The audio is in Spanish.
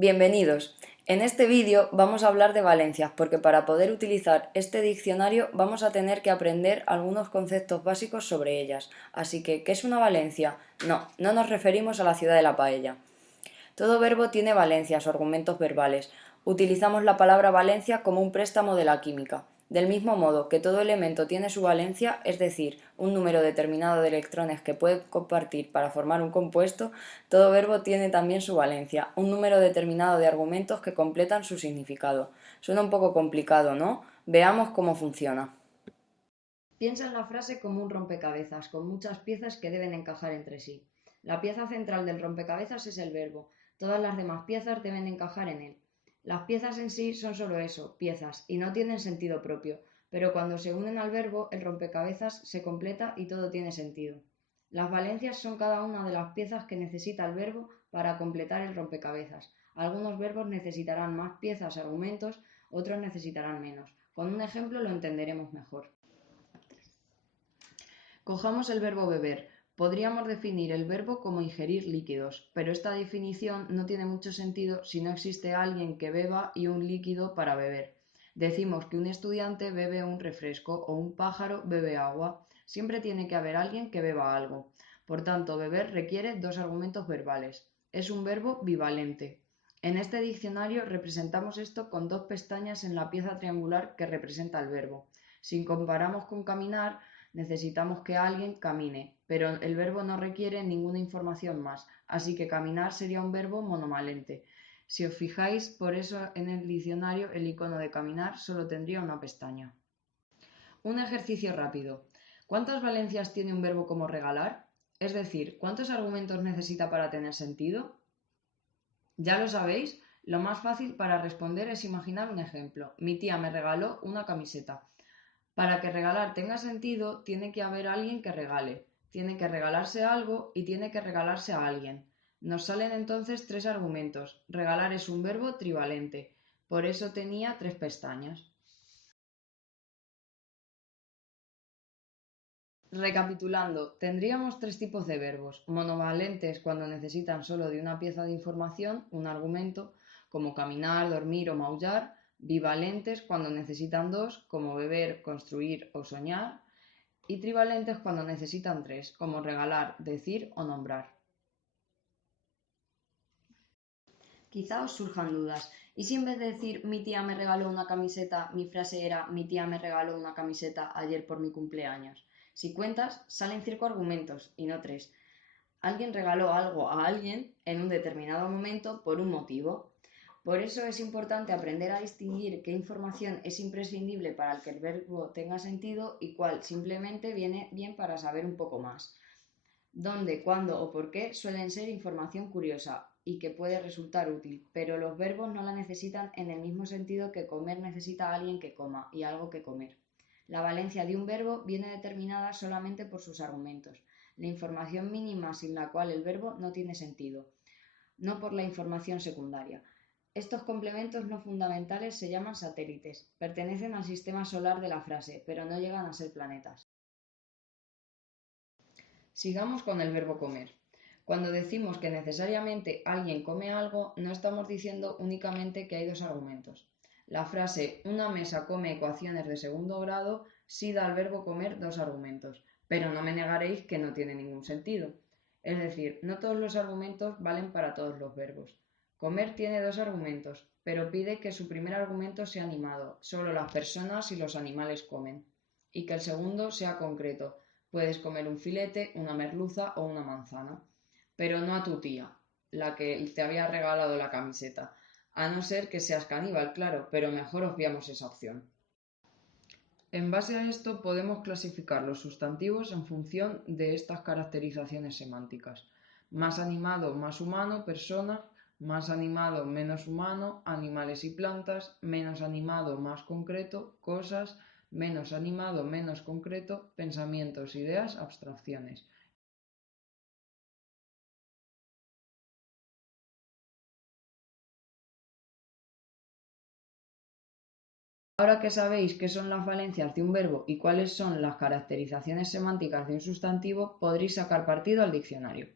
Bienvenidos. En este vídeo vamos a hablar de valencias porque para poder utilizar este diccionario vamos a tener que aprender algunos conceptos básicos sobre ellas. Así que, ¿qué es una valencia? No nos referimos a la ciudad de la paella. Todo verbo tiene valencias o argumentos verbales. Utilizamos la palabra valencia como un préstamo de la química. Del mismo modo que todo elemento tiene su valencia, es decir, un número determinado de electrones que puede compartir para formar un compuesto, todo verbo tiene también su valencia, un número determinado de argumentos que completan su significado. Suena un poco complicado, ¿no? Veamos cómo funciona. Piensa en la frase como un rompecabezas, con muchas piezas que deben encajar entre sí. La pieza central del rompecabezas es el verbo. Todas las demás piezas deben encajar en él. Las piezas en sí son solo eso, piezas, y no tienen sentido propio, pero cuando se unen al verbo, el rompecabezas se completa y todo tiene sentido. Las valencias son cada una de las piezas que necesita el verbo para completar el rompecabezas. Algunos verbos necesitarán más piezas, argumentos, otros necesitarán menos. Con un ejemplo lo entenderemos mejor. Cojamos el verbo beber. Podríamos definir el verbo como ingerir líquidos, pero esta definición no tiene mucho sentido si no existe alguien que beba y un líquido para beber. Decimos que un estudiante bebe un refresco o un pájaro bebe agua. Siempre tiene que haber alguien que beba algo. Por tanto, beber requiere dos argumentos verbales. Es un verbo bivalente. En este diccionario representamos esto con dos pestañas en la pieza triangular que representa el verbo. Si comparamos con caminar, necesitamos que alguien camine, pero el verbo no requiere ninguna información más, así que caminar sería un verbo monovalente. Si os fijáis, por eso en el diccionario el icono de caminar solo tendría una pestaña. Un ejercicio rápido. ¿Cuántas valencias tiene un verbo como regalar? Es decir, ¿cuántos argumentos necesita para tener sentido? ¿Ya lo sabéis? Lo más fácil para responder es imaginar un ejemplo. Mi tía me regaló una camiseta. Para que regalar tenga sentido, tiene que haber alguien que regale, tiene que regalarse algo y tiene que regalarse a alguien. Nos salen entonces tres argumentos. Regalar es un verbo trivalente, por eso tenía tres pestañas. Recapitulando, tendríamos tres tipos de verbos: monovalentes cuando necesitan solo de una pieza de información, un argumento, como caminar, dormir o maullar; bivalentes cuando necesitan dos, como beber, construir o soñar; y trivalentes cuando necesitan tres, como regalar, decir o nombrar. Quizá os surjan dudas. ¿Y si en vez de decir mi tía me regaló una camiseta, mi frase era mi tía me regaló una camiseta ayer por mi cumpleaños? Si cuentas, salen 5 argumentos y no 3. Alguien regaló algo a alguien en un determinado momento por un motivo. Por eso es importante aprender a distinguir qué información es imprescindible para que el verbo tenga sentido y cuál simplemente viene bien para saber un poco más. Dónde, cuándo o por qué suelen ser información curiosa y que puede resultar útil, pero los verbos no la necesitan en el mismo sentido que comer necesita a alguien que coma y algo que comer. La valencia de un verbo viene determinada solamente por sus argumentos, la información mínima sin la cual el verbo no tiene sentido, no por la información secundaria. Estos complementos no fundamentales se llaman satélites, pertenecen al sistema solar de la frase, pero no llegan a ser planetas. Sigamos con el verbo comer. Cuando decimos que necesariamente alguien come algo, no estamos diciendo únicamente que hay dos argumentos. La frase una mesa come ecuaciones de segundo grado sí da al verbo comer dos argumentos, pero no me negaréis que no tiene ningún sentido. Es decir, no todos los argumentos valen para todos los verbos. Comer tiene dos argumentos, pero pide que su primer argumento sea animado, solo las personas y los animales comen, y que el segundo sea concreto. Puedes comer un filete, una merluza o una manzana, pero no a tu tía, la que te había regalado la camiseta, a no ser que seas caníbal, claro, pero mejor obviamos esa opción. En base a esto podemos clasificar los sustantivos en función de estas caracterizaciones semánticas. Más animado, más humano, persona; más animado, menos humano, animales y plantas; menos animado, más concreto, cosas; menos animado, menos concreto, pensamientos, ideas, abstracciones. Ahora que sabéis qué son las valencias de un verbo y cuáles son las caracterizaciones semánticas de un sustantivo, podréis sacar partido al diccionario.